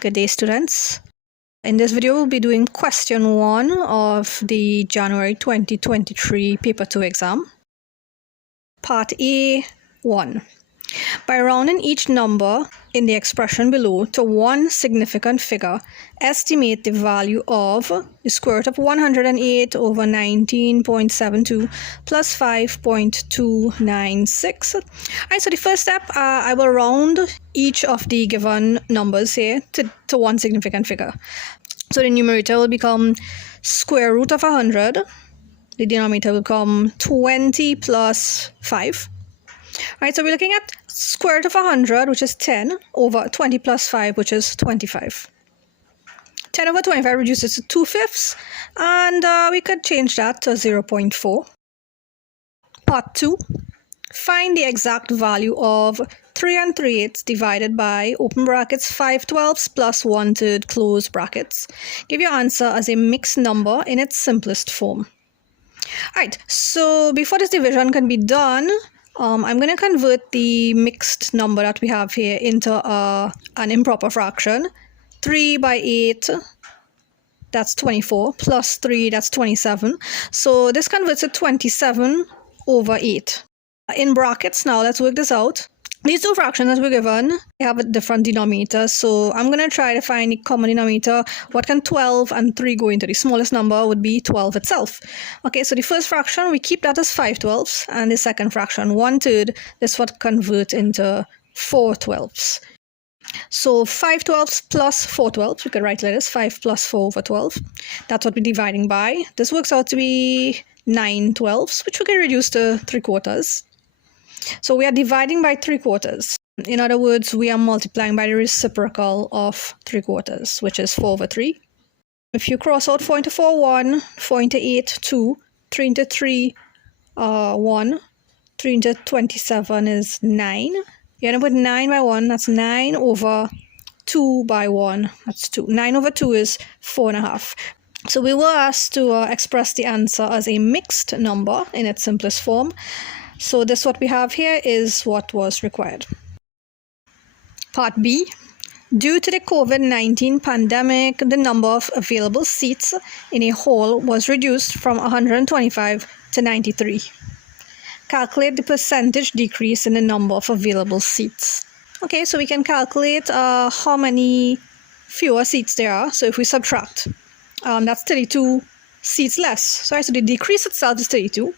Good day, students. In this video, we'll be doing question 1 of the January 2023 Paper 2 exam. Part A 1. By rounding each number in the expression below to one significant figure, estimate the value of the square root of 108 over 19.72 plus 5.296. Alright, so the first step, I will round each of the given numbers here to one significant figure. So the numerator will become square root of 100. The denominator will become 20 plus 5. Right, so we're looking at square root of 100, which is 10, over 20 plus 5, which is 25. 10 over 25 reduces to 2/5, and we could change that to 0.4. Part 2. Find the exact value of 3 3/8 divided by, open brackets, 5/12 plus 1/3, close brackets. Give your answer as a mixed number in its simplest form. Alright, so before this division can be done, I'm going to convert the mixed number that we have here into an improper fraction. 3 by 8, that's 24, plus 3, that's 27. So this converts to 27 over 8. In brackets now, let's work this out. These two fractions that we're given, they have a different denominator, so I'm going to try to find the common denominator. What can 12 and 3 go into? The smallest number would be 12 itself. Okay, so the first fraction, we keep that as 5/12, and the second fraction, 1/3, this would convert into 4/12. So 5/12 plus 4/12, we could write like this, 5 plus 4 over 12. That's what we're dividing by. This works out to be 9/12, which we can reduce to 3/4. So we are dividing by 3/4. In other words, we are multiplying by the reciprocal of 3/4, which is 4 over 3. If you cross out 4 into 4, 1, 4 into 8, 2, 3 into 3, 1, 3 into 27 is 9. You're going to put 9 by 1, that's 9 over 2 by 1, that's 2. 9 over 2 is 4.5. So we were asked to express the answer as a mixed number in its simplest form. So this what we have here is what was required. Part B. Due to the COVID-19 pandemic, the number of available seats in a hall was reduced from 125 to 93. Calculate the percentage decrease in the number of available seats. Okay, so we can calculate how many fewer seats there are. So if we subtract, that's 32 seats less. So the decrease itself is 32.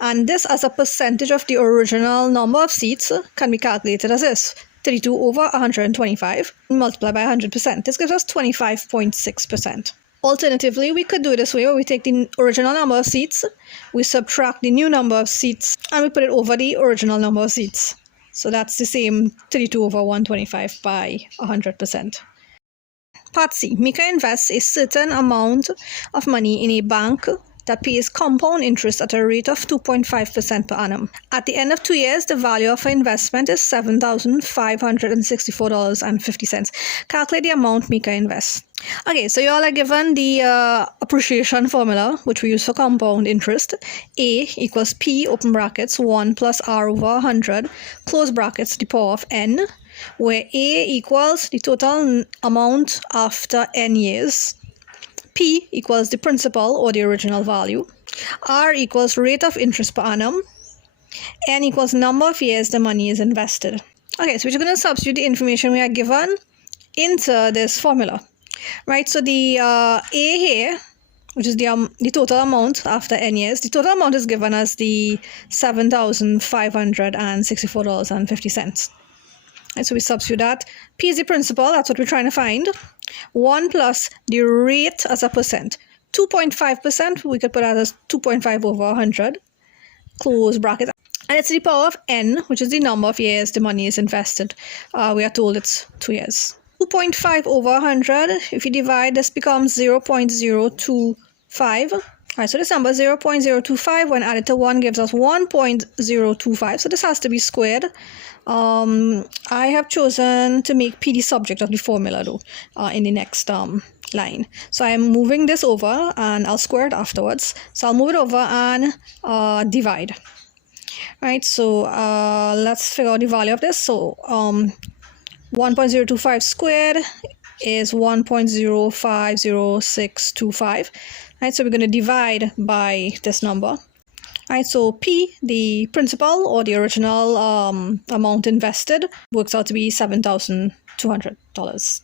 And this as a percentage of the original number of seats can be calculated as this. 32 over 125 multiplied by 100%. This gives us 25.6%. Alternatively, we could do it this way, where we take the original number of seats, we subtract the new number of seats, and we put it over the original number of seats. So that's the same 32 over 125 by 100%. Part C. Mika invests a certain amount of money in a bank that pays compound interest at a rate of 2.5% per annum. At the end of 2 years, the value of her investment is $7,564.50. Calculate the amount Mika invests. Okay, so you all are given the appreciation formula, which we use for compound interest. A equals P, open brackets, 1 plus R over 100, close brackets, the power of N, where A equals the total amount after N years. P equals the principal or the original value. R equals rate of interest per annum. N equals number of years the money is invested. Okay, so we're going to substitute the information we are given into this formula. Right, so the A here, which is the total amount after N years, the total amount is given as the $7,564.50. Right, so we substitute that. P is the principal, that's what we're trying to find. 1 plus the rate as a percent. 2.5%, we could put that as 2.5 over 100. Close bracket. And it's the power of N, which is the number of years the money is invested. We are told it's 2 years. 2.5 over 100, if you divide, this becomes 0.025. Alright, so this number 0.025 when added to 1 gives us 1.025. So this has to be squared. I have chosen to make P the subject of the formula though in the next line. So I'm moving this over and I'll square it afterwards. So I'll move it over and divide. Right, so let's figure out the value of this. So 1.025 squared is 1.050625. Right, so we're going to divide by this number. Right, so P, the principal or the original amount invested, works out to be $7,200.